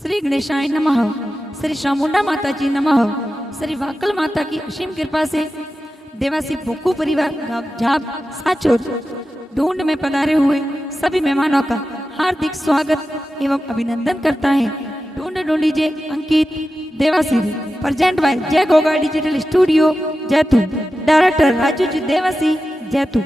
श्री गणेशाय नमः। श्री चामुंडा माता जी नमः। श्री वाकल माता की असीम कृपा से देवासी भोकू परिवार झाब साचोर ढूंढ में पधारे हुए सभी मेहमानों का हार्दिक स्वागत एवं अभिनंदन करता है। ढूंढ ढूंढीजे अंकित देवासी प्रेजेंट बाय जय गोगा डिजिटल स्टूडियो जैतू। डायरेक्टर राजू जी देवासी जैतू।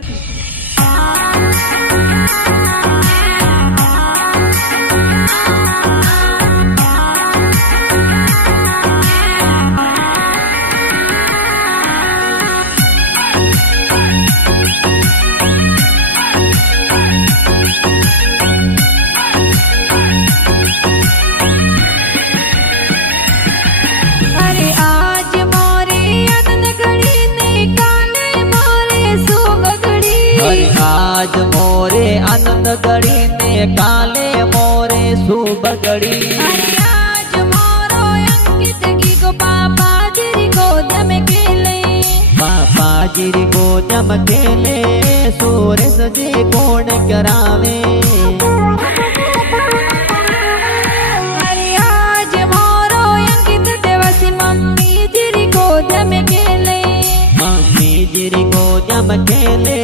आज मोरे आनंद गड़ी ने काले मोरे शुभ गड़ी। आज मोरो अंकित की को पापा जिरी गोद में खेले। पापा जिरी गोद में खेले सूरज जी कोण करावे। अरे आज मोरो अंकित देवासी मम्मी जिरी गोद में खेले। मम्मी जिरी गोद में खेले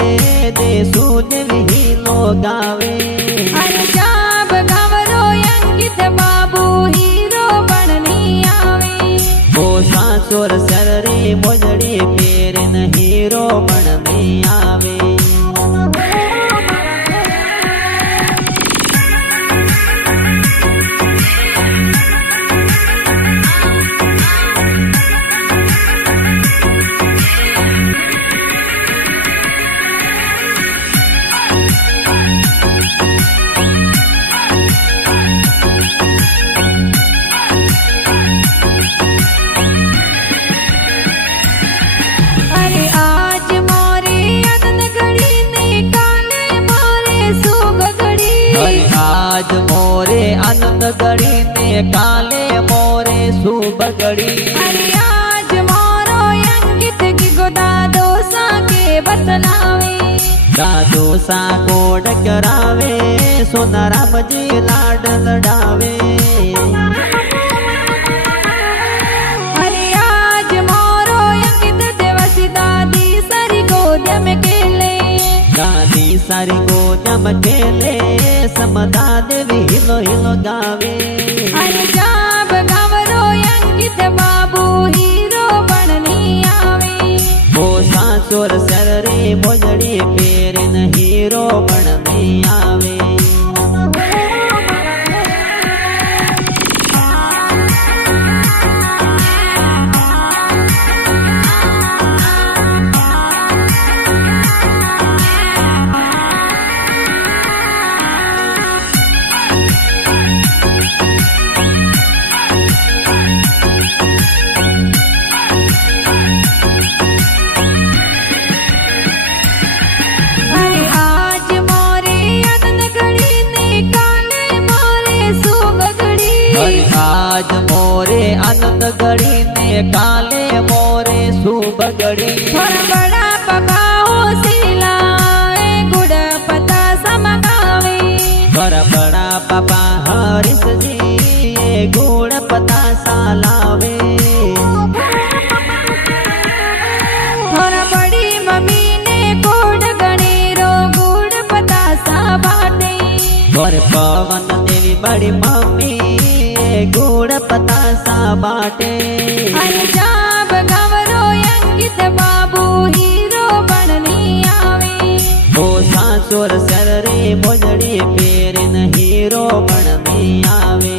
दे सूद ही लोग गावे। अरे जाब गावरो अंकित बाबू हीरो बननी आवे। ओ सासुर सररे मोजड़ी पेर न हीरो बननी आवे। आज मोरे आनंद गड़ी ने काले मोरे शुभ गड़ी। अरे आज मोरो अंकित की गोदा दोसा के बतलावे। दादोसा कोड करावे सोना राम जी लाड लडावे। अरे आज मोरो अंकित देवासी दादी सारी गोद में खेले। दादी सारी गोद में खेले समदा देवी हिलो हिलो गावे। अरे जाब गावरो अंकित बाबू हीरो बननी आवे। ओ सासुर सररे मोजड़ी पेर न हीरो बननी आवे। आज मोरे आनंद गड़ी ने काले मोरे शुभ गड़ी। बड़ा पका हो सिला गुड़ पता समगावे। बड़ा पापा हरिश जी गुड़ पता सालावे। बड़ी मम्मी ने गुड़ गणेरो गुड़ पता सा बाटे। पवन देवी बड़ी मम्मी गुड़ पता सा बाटे। अरे जाब गावरो अंकित बाबू हीरो बननी आवे। ओ सासुर सररे मोजड़ी पेर न हीरो बननी आवे।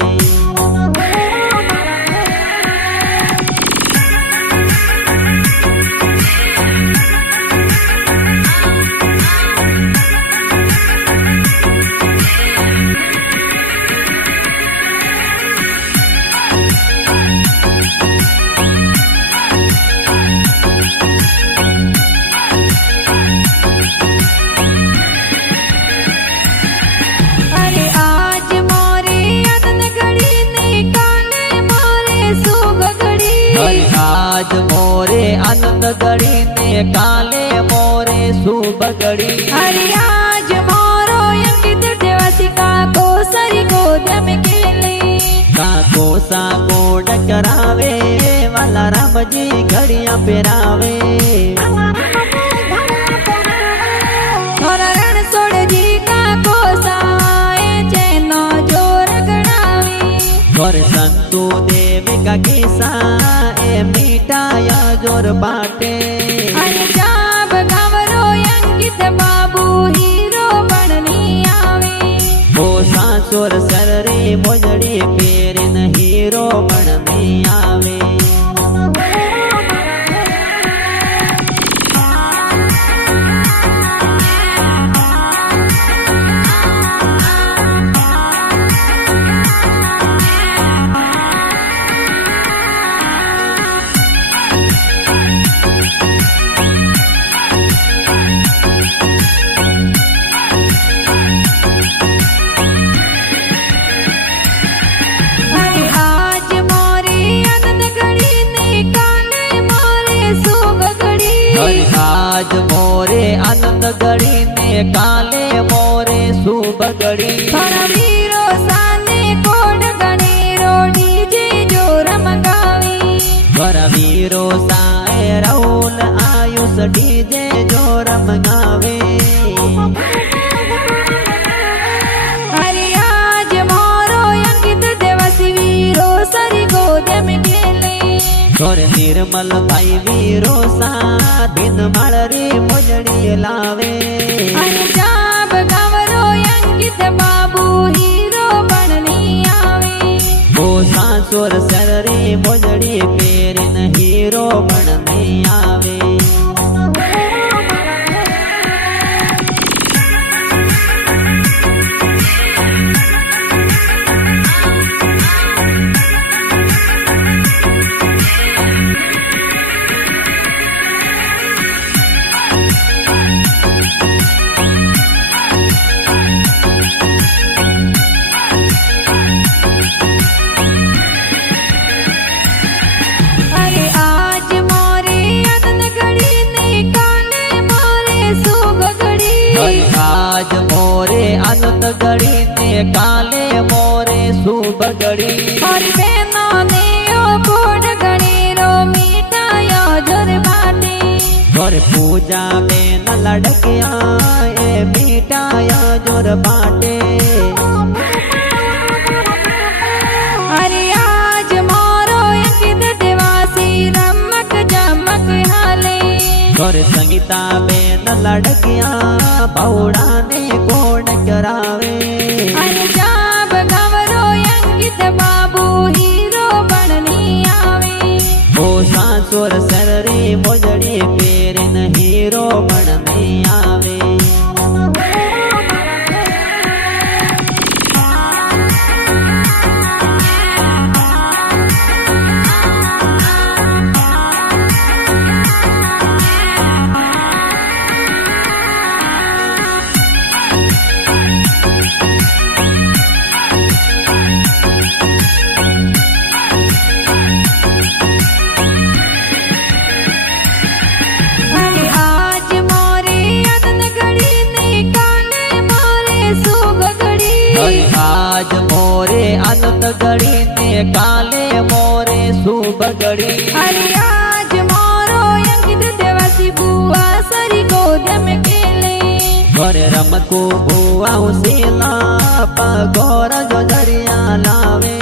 आज मोरे आनंद गड़ी ने काले मोरे शुभ गड़ी। अरे आज मोरो अंकित देवासी का को सरी गोद में खेले। કાકો સાકોડ કરાવે વાલા રામજી ઘડિયા પહેરાવે થોડા રણછોડજી કાકો સાએ જેનો જોર ગણાવી ઘર સંતુ દેવ કા કિસ્સા એ મીઠાયા જોર બાટે અને જાબ ગાવરો અંકિત બાબુ હીરો બનની આવે ઓ સાસુર સરરે મોજડી પહેરીને હીરો બનની આવે અરે આજ મોરે આનંદ ઘડીને કાલે મોરે સુખ ઘડી આજ મોરે આનંદ ગળીને કાલે મોરે શુભ ગળી થોડા વીરો સાને કોડ ગણી રોડી જે જોર મંગાવી વીરો સાએ રાહુલ આયુષ ડીજે જોર મંગાવે અરે આજ મોરો અંકિત દેવાસી વીરો સરી ગોદે में गेले ઘર નિર્મલ ભાઈ વીરો સા દિન માળરી મોજડી લાવે અને જાબ ગાવરો અંકિત બાબુ હીરો બનની આવે ઓ સાસુર સરરે મોજડી પહેરીને હીરો બનની આવે અરે આજ મોરે આનંદ ઘડીને કાલે મોરે સુખ ઘડી આજ મોરે આનંદ ગળીને કાલે મોરે શુભ ગળી હરી બેનો ને ઓ કોડ ગણી રો મીઠાયો જોર બાટી ઘર પૂજા બેન લડકિયા એ મીઠાયા જોર બાટે અરે આજ મોરો અંકિત દેવાસી રમક જમક હાલે ઘર સંગીતા બેન લડકિયા ભવડાને કોડ કરાવે અને જાબ ગાવરો અંકિત બાબુ હીરો બનની આવે ઓ સાસુર સરરે મોજડી પહેરીને હીરો બનની આવે અરે આજ મોરે આનંદ ઘડીને કાલે મોરે સુખ ઘડી આજ મોરે આનંદ ગળીને કાલે મોરે શુભ ગળી અરે આજ મોરો અંકિત દેવાસી બુઆ સરી ગોદે में गेले ઘરે રમકુ ભુવા ઉસીલા પગોર જો દરિયા લાવે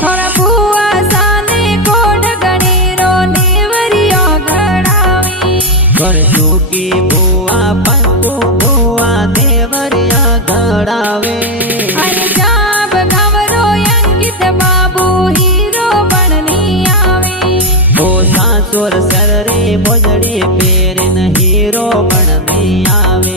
થોડા બુઆ સાને કોડ ગણી રો નેવરિયો ઘડાવી ઘર સુકી ભુવા પંકુ ભુવા દેવરિયા ઘડાવે અને જાબ ગાવરો અંકિત બાબુ હીરો બનની આવે ઓ સાસુર સરરે મોજડી પહેરીને હીરો બનની આવે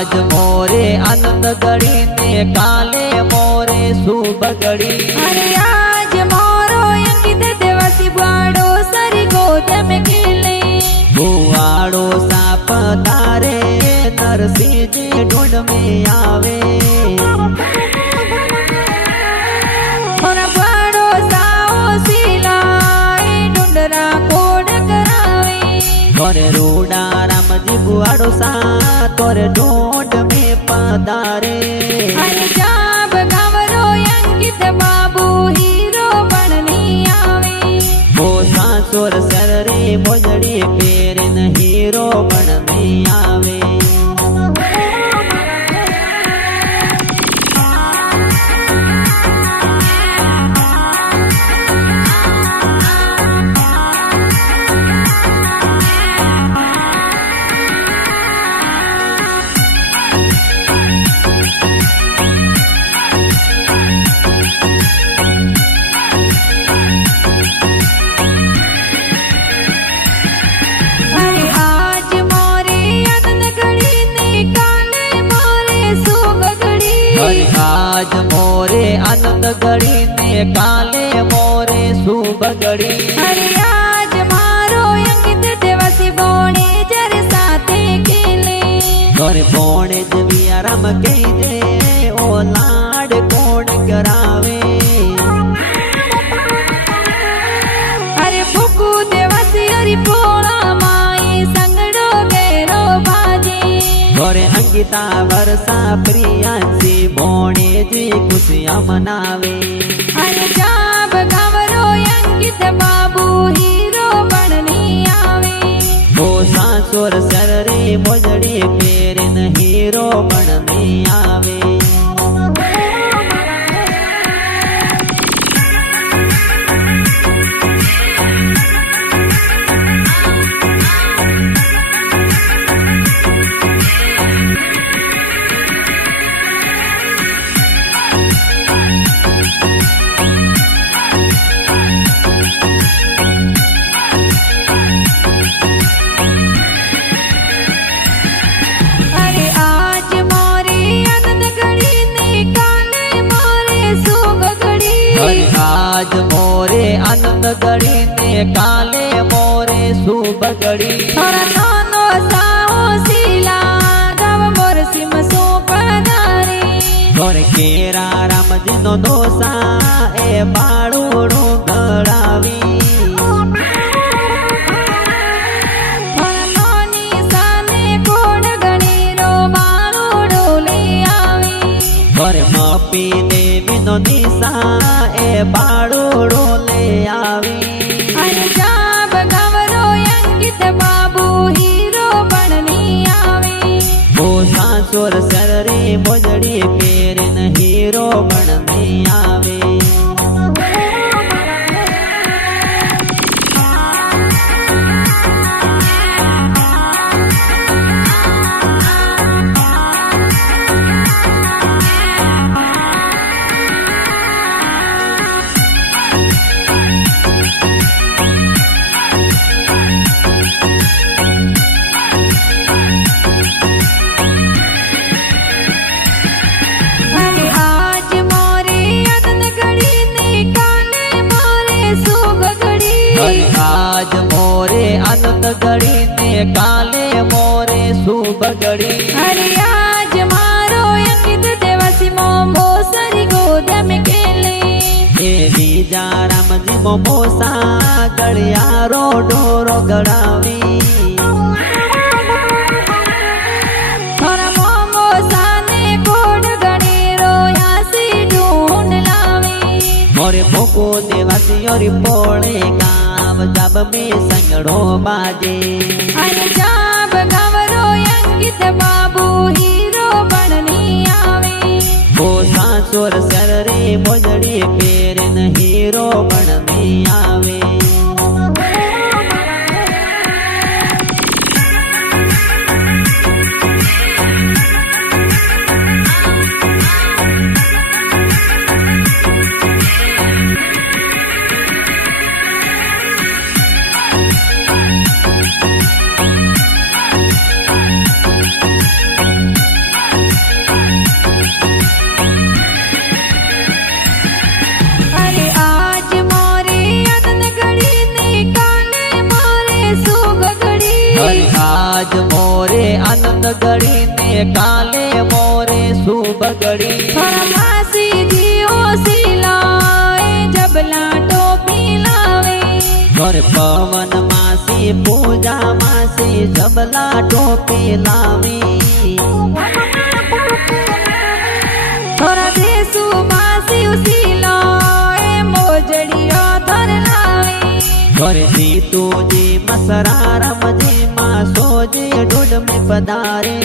आज मोरे आनंद घड़ी ने काले मोरे शुभ घड़ी अरे आज मोरो अंकित देवासी बाड़ो सरी गोद में खेले बुआड़ो साप तारे नरसिंह जी ढूंढ में आवे और बाड़ो साओ सिलाए ढूंढरा कोड करावे तोरे रूड़ा राम जी बुआड़ो सा तोरे ढूंढ में पधारे अरे जाब गावरो अंकित बाबू हीरो बननी आवे वो सासुर सर रे मोजड़ी पेरन हीरो बन में आवे अरे आज मोरे आनंद घड़ी ने काले मोरे सुग घड़ी अरे आज मोरे आनंद घड़ी ने काले मोरे शुभ घड़ी अरे आज मारो अंकित देवासी बोणे जर साथे खेले तोरे बोणे जबिया राम कही दे ओ लाड कोण करावे अरे फुकू देवासी हरी पोळा माई संगडो गेरो बाजी तोरे अंकिता वर्षा प्रियांशी बोणे जी खुशियां मनावे अरे जाब गावरो अंकित बाबू हीरो बननी आवे वो सासुर सर रे मोजड़ी पेरन हीरो बन में आवे अरे आज मोरे आनंद घड़ी ने काले मोरे सुग घड़ी अरे आज मोरे आनंद घड़ी ने काले मोरे शुभ घड़ी थोड़ा नानो साओ सिला गाव मोर सिम सो पधारे तोरे केरा राम जी नो दोसा ए बाड़ोड़ो घड़ावी थोड़ा नानी साने कोड घड़ी रो बारो डोले आवे तोरे मापी देवी नो दिशा ए बाड़ोड़ो ले आवी अरे जाब गावरो अंकित बाबू हीरो बननी आवे वो सासुर सर रे मोजड़ी पेरन हीरो बन में आवे अरे आज मोरे आनंद घड़ी ने काले मोरे सुग घड़ी अरे आज मोरे आनंद घड़ी ने काले मोरे शुभ घड़ी अरे आज मारो अंकित देवासी मोमो सरी गोद में खेले ए बीजा राम जी मोमोसा गड़ियारो डोरो गड़ावी थोड़ा मोमो साने कोड घड़ी रो यासी ढूंढ लावे मोरे भोको देवासी और पोले गाँव जब में संगड़ो बाजे अरे जाब गावरो अंकित बाबू हीरो बननी आवे वो सासुर सर रे मोजड़ी पेरन हीरो बन में आवे रात गड़ी ने काले मोरे शुभ गड़ी फरमासी जियो सिलाए जबला टोपी लावे घर पवन मासी पूजा मासी जबला टोपी लावी थोड़ा देसु मासी सिलाए मोजड़िया धर लावे घर जीतू जी मसरारम जी माँ सोजे ढूंढ में पधारे